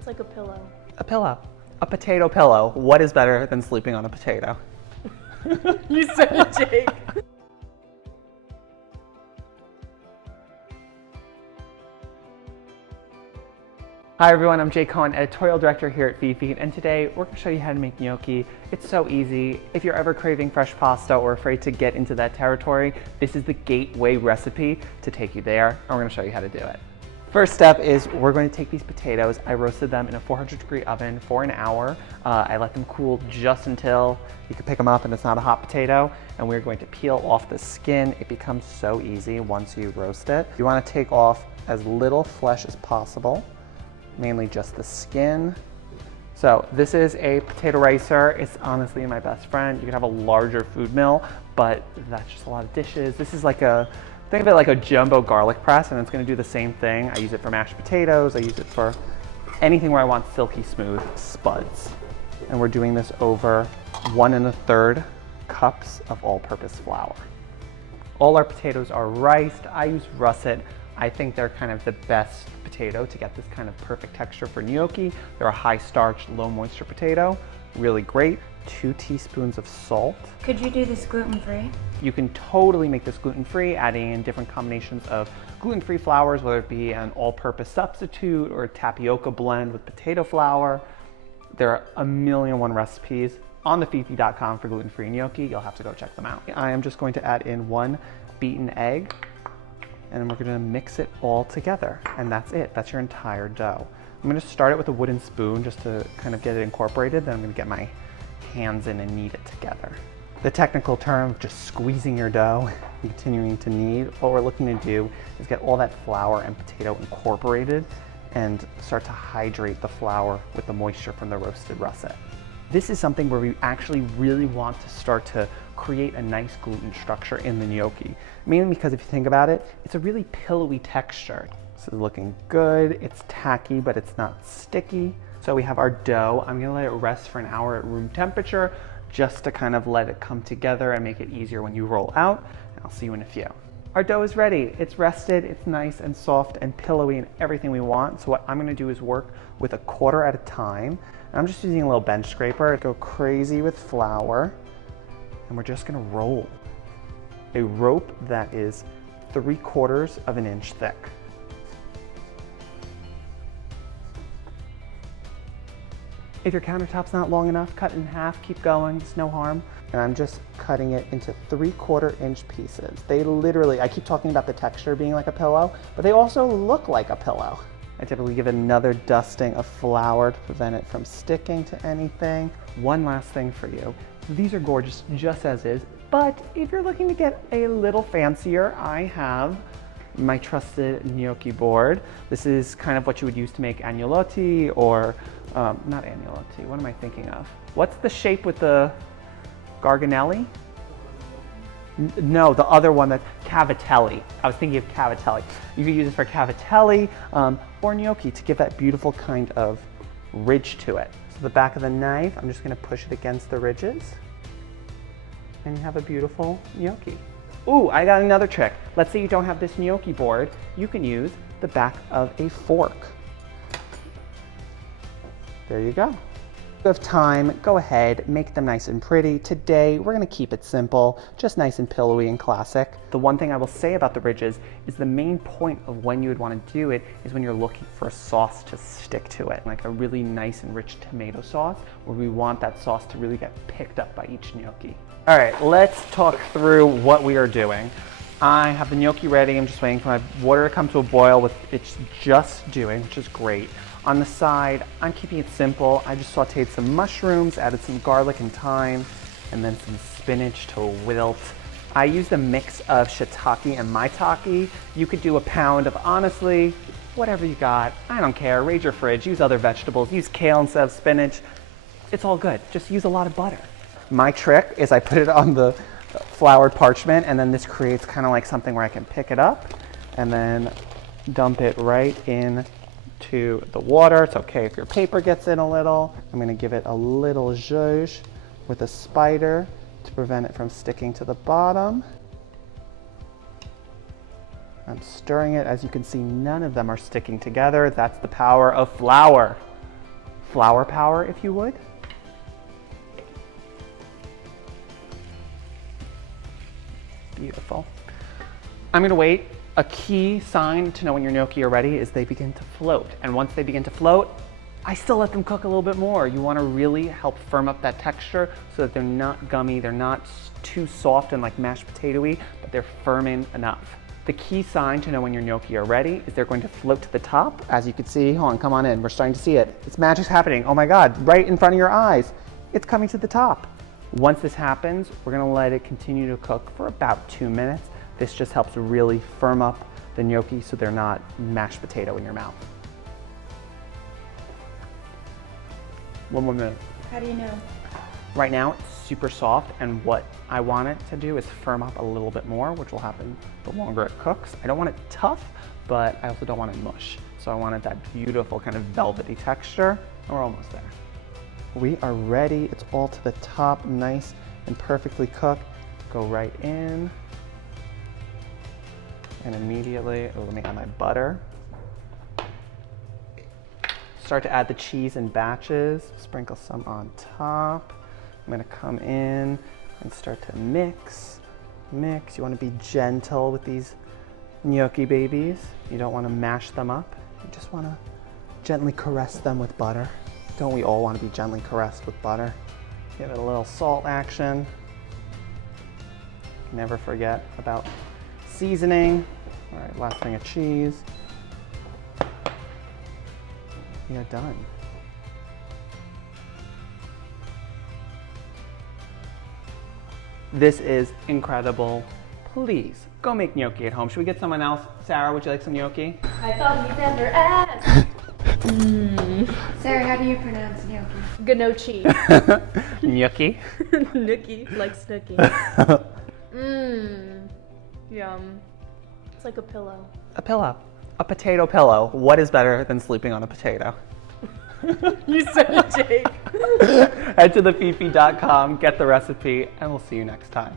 It's like a pillow. A pillow. A potato pillow. What is better than sleeping on a potato? You said it, Jake. Hi everyone, I'm Jake Cohen, editorial director here at Feedfeed, and today we're going to show you how to make gnocchi. It's so easy. If you're ever craving fresh pasta or afraid to get into that territory, this is the gateway recipe to take you there, and we're going to show you how to do it. First step is we're going to take these potatoes. I roasted them in a 400-degree oven for an hour. I let them cool just until you can pick them up and it's not a hot potato. And we're going to peel off the skin. It becomes so easy once you roast it. You want to take off as little flesh as possible, mainly just the skin. So this is a potato ricer. It's honestly my best friend. You could have a larger food mill, but that's just a lot of dishes. This is like think of it like a jumbo garlic press, and it's gonna do the same thing. I use it for mashed potatoes. I use it for anything where I want silky smooth spuds. And we're doing this over 1 1/3 cups of all-purpose flour. All our potatoes are riced. I use russet. I think they're kind of the best potato to get this kind of perfect texture for gnocchi. They're a high starch, low moisture potato. Really great. 2 teaspoons of salt. Could you do this gluten-free? You can totally make this gluten-free, adding in different combinations of gluten-free flours, whether it be an all-purpose substitute or a tapioca blend with potato flour. There are a million and one recipes on the feedfeed.com for gluten-free gnocchi. You'll have to go check them out. I am just going to add in 1 beaten egg, and we're gonna mix it all together. And that's it, that's your entire dough. I'm gonna start it with a wooden spoon just to kind of get it incorporated. Then I'm gonna get my hands in and knead it together. The technical term of just squeezing your dough and continuing to knead, what we're looking to do is get all that flour and potato incorporated and start to hydrate the flour with the moisture from the roasted russet. This is something where we actually really want to start to create a nice gluten structure in the gnocchi. Mainly because if you think about it, it's a really pillowy texture. This is looking good. It's tacky, but it's not sticky. So we have our dough. I'm gonna let it rest for an hour at room temperature just to kind of let it come together and make it easier when you roll out. And I'll see you in a few. Our dough is ready. It's rested, it's nice and soft and pillowy and everything we want. So what I'm gonna do is work with a quarter at a time. And I'm just using a little bench scraper. Go crazy with flour. And we're just gonna roll a rope that is 3/4 of an inch thick. If your countertop's not long enough, cut it in half, keep going, it's no harm. And I'm just cutting it into 3/4 inch pieces. They literally, I keep talking about the texture being like a pillow, but they also look like a pillow. I typically give it another dusting of flour to prevent it from sticking to anything. One last thing for you. These are gorgeous just as is, but if you're looking to get a little fancier, I have my trusted gnocchi board. This is kind of what you would use to make agnolotti or, not agnolotti, what am I thinking of? What's the shape with the garganelli? No, the other one, that's cavatelli. I was thinking of cavatelli. You could use it for cavatelli or gnocchi to give that beautiful kind of ridge to it. So the back of the knife, I'm just gonna push it against the ridges and you have a beautiful gnocchi. Ooh, I got another trick. Let's say you don't have this gnocchi board, you can use the back of a fork. There you go. If you have time, go ahead, make them nice and pretty. Today, we're gonna keep it simple, just nice and pillowy and classic. The one thing I will say about the ridges is the main point of when you would wanna do it is when you're looking for a sauce to stick to it, like a really nice and rich tomato sauce, where we want that sauce to really get picked up by each gnocchi. All right, let's talk through what we are doing. I have the gnocchi ready. I'm just waiting for my water to come to a boil with it's just doing, which is great. On the side, I'm keeping it simple. I just sauteed some mushrooms, added some garlic and thyme, and then some spinach to wilt. I used a mix of shiitake and maitake. You could do a pound of, honestly, whatever you got. I don't care, raid your fridge, use other vegetables, use kale instead of spinach. It's all good, just use a lot of butter. My trick is I put it on the floured parchment, and then this creates kind of like something where I can pick it up and then dump it right in to the water. It's okay if your paper gets in a little. I'm gonna give it a little zhuzh with a spider to prevent it from sticking to the bottom. I'm stirring it. As you can see, none of them are sticking together. That's the power of flour. flour power if you would. Beautiful. I'm gonna wait. A key sign to know when your gnocchi are ready is they begin to float. And once they begin to float, I still let them cook a little bit more. You wanna really help firm up that texture so that they're not gummy, they're not too soft and like mashed potato-y, but they're firming enough. The key sign to know when your gnocchi are ready is they're going to float to the top. As you can see, hold on, come on in. We're starting to see it. It's magic's happening. Oh my God, right in front of your eyes. It's coming to the top. Once this happens, we're gonna let it continue to cook for about 2 minutes. This just helps really firm up the gnocchi so they're not mashed potato in your mouth. 1 more minute. How do you know? Right now, it's super soft, and what I want it to do is firm up a little bit more, which will happen the longer it cooks. I don't want it tough, but I also don't want it mush. So I wanted that beautiful kind of velvety texture, and we're almost there. We are ready. It's all to the top, nice and perfectly cooked. Go right in. And immediately, let me add my butter. Start to add the cheese in batches. Sprinkle some on top. I'm gonna come in and start to mix. Mix. You wanna be gentle with these gnocchi babies. You don't wanna mash them up. You just wanna gently caress them with butter. Don't we all wanna be gently caressed with butter? Give it a little salt action. Never forget about seasoning. All right, last thing of cheese. You're done. This is incredible. Please go make gnocchi at home. Should we get someone else? Sarah, would you like some gnocchi? I thought you never asked. Sarah, how do you pronounce gnocchi? Gnocchi. Gnocchi. Gnocchi, like Snooki. Yum. It's like a pillow. A pillow. A potato pillow. What is better than sleeping on a potato? You said it, Jake. Head to thefeedfeed.com, get the recipe, and we'll see you next time.